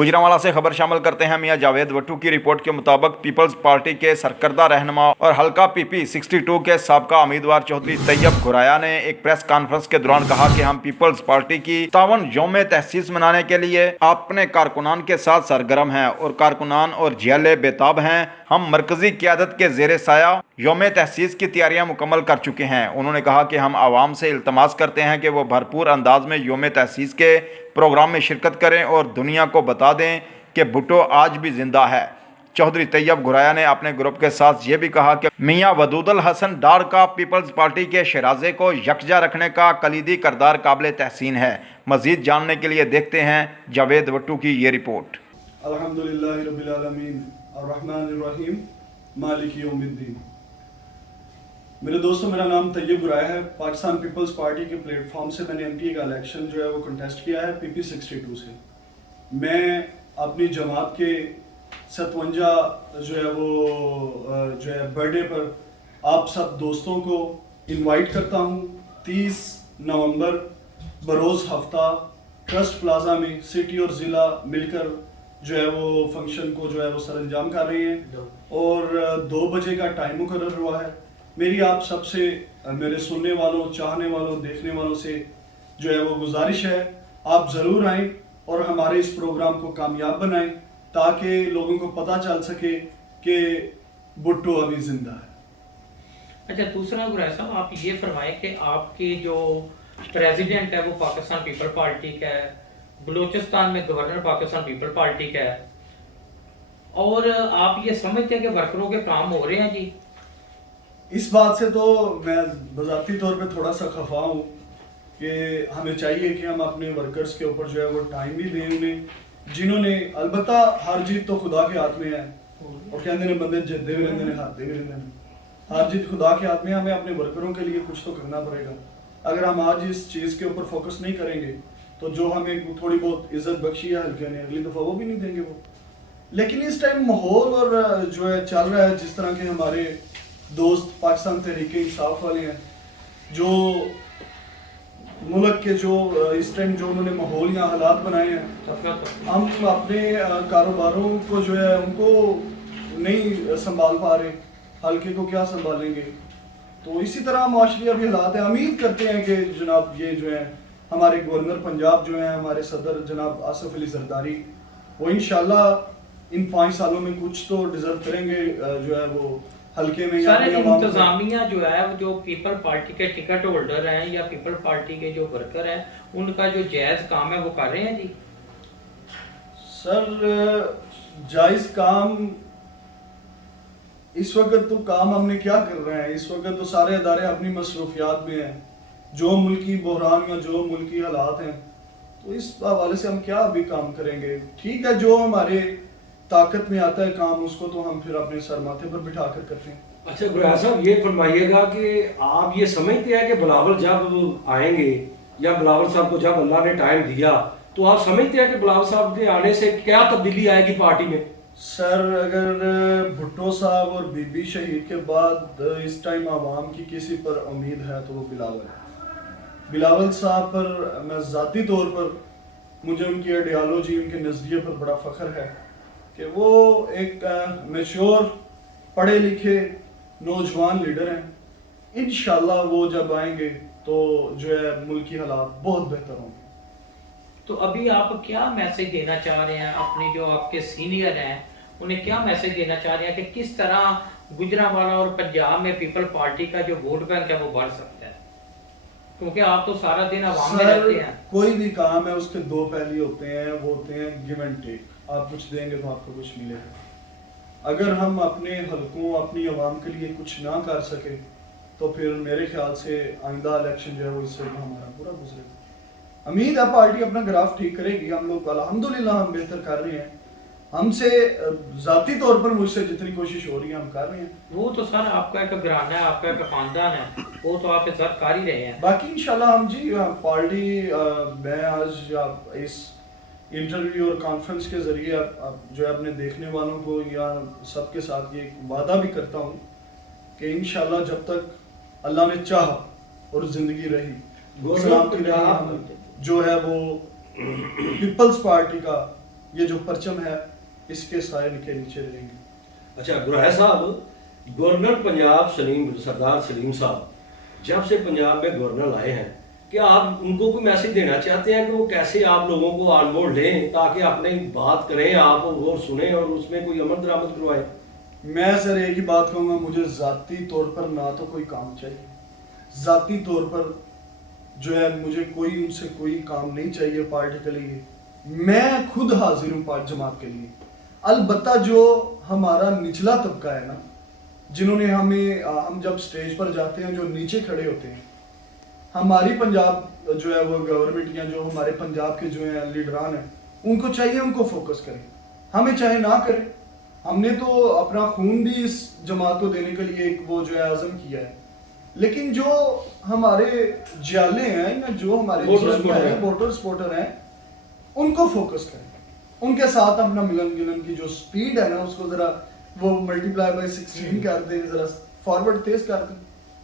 गुजरांवाला से खबर शामिल करते हैं। मियां जावेद भट्टू की रिपोर्ट के मुताबिक पीपल्स पार्टी के सरकर्दा रहनुमा और हल्का PP 62 के साबका उम्मीदवार चौधरी तैयब घुराया ने एक प्रेस कॉन्फ्रेंस के दौरान कहा कि हम पीपल्स पार्टी की 57 यौम तहसीस मनाने के लिए अपने कारकुनान के साथ सरगर्म हैं और कारकुनान और जियाले बेताब हैं। हम मरकजी क़यादत के ज़ेरे साया यौम तहसीस की तैयारियां मुकम्मल कर चुके हैं। उन्होंने कहा कि हम आवाम से इल्तमास करते हैं कि वो भरपूर अंदाज में यौम तहसीस के प्रोग्राम में शिरकत करें और दुनिया को बता दें कि भुट्टो आज भी जिंदा है। चौधरी तैयब घुराया ने अपने ग्रुप के साथ ये भी कहा कि मियां वदूदुल हसन डार का पीपल्स पार्टी के शराजे को यकजा रखने का कलीदी किरदार काबिल तहसीन है। मज़ीद जानने के लिए देखते हैं जावेद भट्टू की ये रिपोर्ट। अल्हम्दुलिल्लाहि रब्बिल आलमीन अर्रहमानिर रहीम मालिकी यौमिद्दीन। मेरे दोस्तों, मेरा नाम तैयब घुराया है। पाकिस्तान पीपल्स पार्टी के प्लेटफॉर्म से मैंने MPA का इलेक्शन जो है वो कंटेस्ट किया है PP 62 से। मैं अपनी जमात के 57 जो है वो जो है बर्थडे पर आप सब दोस्तों को इनवाइट करता हूँ। 30 नवंबर बरोज़ हफ्ता ट्रस्ट प्लाजा में सिटी और ज़िला मिलकर जो है वो फंक्शन को जो है वो सरअंजाम कर रहे हैं और 2 बजे का टाइम मुकर्रर हुआ है। मेरी आप सबसे, मेरे सुनने वालों, चाहने वालों, देखने वालों से जो है वो गुजारिश है, आप ज़रूर आएँ और हमारे इस प्रोग्राम को कामयाब बनाएं ताकि लोगों को पता चल सके कि भुट्टो अभी ज़िंदा है। अच्छा, दूसरा घुराया साहब, आप ये फरमाएं कि आपकी जो प्रेसिडेंट है वो पाकिस्तान पीपल पार्टी का है, बलूचिस्तान में गवर्नर पाकिस्तान पीपल पार्टी का है, और आप ये समझते हैं कि वर्करों के काम हो रहे हैं जी? इस बात से तो मैं बज़ाती तौर पे थोड़ा सा खफा हूँ कि हमें चाहिए कि हम अपने वर्कर्स के ऊपर जो है वो टाइम भी दें उन्हें, जिन्होंने अलबत्ता हार जीत तो खुदा के हाथ में है और कहते हैं बंदे जितते भी रहते हैं हारते भी रहते हैं। हार जीत खुदा के हाथ में, हमें अपने वर्करों के लिए कुछ तो करना पड़ेगा। अगर हम आज इस चीज़ के ऊपर फोकस नहीं करेंगे तो जो हमें थोड़ी बहुत इज्जत बख्शी है हल्के ने, अगली दफ़ा वो भी नहीं देंगे वो। लेकिन इस टाइम माहौल और जो है चल रहा है, जिस तरह के हमारे दोस्त पाकिस्तान तहरीक इंसाफ वाले हैं, जो मुल्क के जो इस टाइम जो उन्होंने माहौल या हालात बनाए हैं, हम अपने कारोबारों को जो है उनको नहीं संभाल पा रहे, हल्के को क्या संभालेंगे। तो इसी तरह माशरी अभी हालात है। उम्मीद करते हैं कि जनाब ये जो है हमारे गवर्नर पंजाब जो है, हमारे सदर जनाब आसिफ अली जरदारी, वो इंशाल्लाह इन 5 सालों में कुछ तो डिजर्व करेंगे जो है वो हल्के में। सारे इंतजामिया जो है वो जो पीपल पार्टी के टिकट होल्डर हैं या पीपल पार्टी के जो वर्कर हैं, उनका जो जायज काम है वो कर रहे हैं जी? सर, जायज काम इस वक्त तो काम हमने क्या कर रहे हैं, इस वक्त तो सारे अदारे अपनी मसरूफियात में हैं। जो मुल्की बहरान या जो मुल्की हालात हैं, तो इस हवाले से हम क्या अभी काम करेंगे। ठीक है, जो हमारे ताकत में आता है काम, उसको तो हम फिर अपने सर माथे पर बिठा कर करते हैं। अच्छा घुराया साहब, ये फरमाइएगा कि आप ये समझते हैं कि बिलावल जब आएंगे या बिलावल साहब को जब अल्लाह ने टाइम दिया, तो आप समझते हैं कि बिलावल साहब के आने से क्या तब्दीली आएगी पार्टी में? सर, अगर भुट्टो साहब और बीबी शहीद के बाद इस टाइम आवाम की किसी पर उम्मीद है तो वो बिलावल है। बिलावल साहब पर मैं ज़ाती तौर पर, मुझे उनकी आइडियालॉजी, उनके नज़रिए पर बड़ा फ़ख्र है कि वो एक मैच्योर पढ़े लिखे नौजवान लीडर हैं। इंशाल्लाह वो जब आएंगे तो जो है मुल्की हालात बहुत बेहतर होंगे। तो अभी आप क्या मैसेज देना चाह रहे हैं अपने जो आपके सीनियर हैं, उन्हें क्या मैसेज देना चाह रहे हैं कि किस तरह गुजरांवाला और पंजाब में पीपल पार्टी का जो वोट बैंक है वो बढ़ सकता है? क्योंकि आप तो सारा दिन आवाम में रहते हैं। कोई भी काम है उसके 2 पहलू होते हैं, वो होते हैं गिव एंड टेक। आप कुछ देंगे तो आपको कुछ मिलेगा। अगर हम अपने हलकों, अपनी आवाम के लिए कुछ ना कर सके तो फिर मेरे ख्याल से आइंदा इलेक्शन जो है वो इससे हमारा पूरा गुजरेगा। उम्मीद है पार्टी अपना ग्राफ ठीक करेगी। हम लोग अल्हम्दुलिल्लाह हम बेहतर कर रहे हैं। हमसे ज़ाती तौर पर मुझसे जितनी कोशिश हो रही है हम कर रहे हैं। वो तो सर आपका एक घराना है, आपका एक खानदान है, वो तो आप इस वक्त कर ही रहे हैं। बाकी इंशाल्लाह हम जी पार्टी, मैं आज इस इंटरव्यू और कॉन्फ्रेंस के ज़रिए जो है अपने देखने वालों को या सबके साथ ये वादा भी करता हूँ कि इंशाल्लाह जब तक अल्लाह ने चाहा और ज़िंदगी रही, सलामती रही, जो है वो पीपल्स पार्टी का ये जो परचम है इसके साए के नीचे रहेंगे। अच्छा गुराया साहब, गवर्नर पंजाब सरदार सलीम साहब जब से पंजाब में गवर्नर आए हैं, क्या आप उनको कोई मैसेज देना चाहते हैं कि वो कैसे आप लोगों को ऑन बोर्ड लें ताकि अपनी बात करें आप और सुने और उसमें कोई अमल दरामद करवाए? मैं सर एक ही बात कहूँगा, मुझे ज़ाती तौर पर ना तो कोई काम चाहिए, ज़ाती तौर पर जो है मुझे कोई उनसे कोई काम नहीं चाहिए पार्टी के लिए। मैं खुद हाजिर हूँ पार्टी जमात के लिए। अलबत्ता जो हमारा निचला तबका है ना, जिन्होंने हम जब स्टेज पर जाते हैं जो नीचे खड़े होते हैं, हमारी पंजाब जो है वो गवर्नमेंट या जो हमारे पंजाब के जो है लीडरान हैं, उनको चाहिए उनको फोकस करें, हमें चाहे ना करें। हमने तो अपना खून भी इस जमात को देने के लिए एक वो जो है आज़म किया है, लेकिन जो हमारे जियाले हैं या जो हमारे वोटर सपोर्टर हैं उनको फोकस करें, उनके साथ अपना मिलन गिलन की जो स्पीड है ना उसको ज़रा वो मल्टीप्लाई बाय 16 कर दें, ज़रा फॉरवर्ड तेज कर दें।